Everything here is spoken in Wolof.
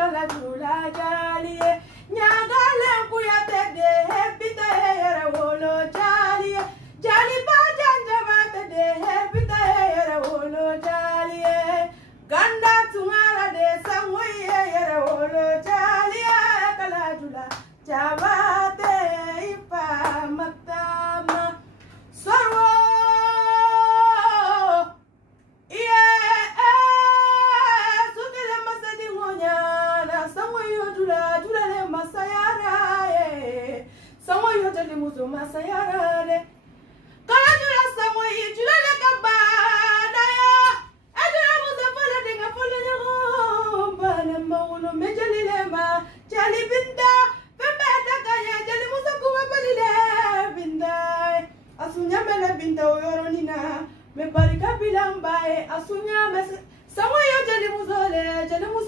kala jula jaliye nyagale kuyate de hebita yere wolo jaliye jali ba janjamate de hebita yere wolo jaliye ganda tungara de sangoye yere wolo jaliye kala jula jabate ipa matama sorwo jali muso masayara de kala jula sango yi jula le kabada ya ajula muso fala de nga fala nyago bana mawulo me jali le ma jali binda fembe takanya jali muso kuma bali le binda asunya mele binda oyoro nina me barika bilambae asunya me sango yo jali muso le jali muso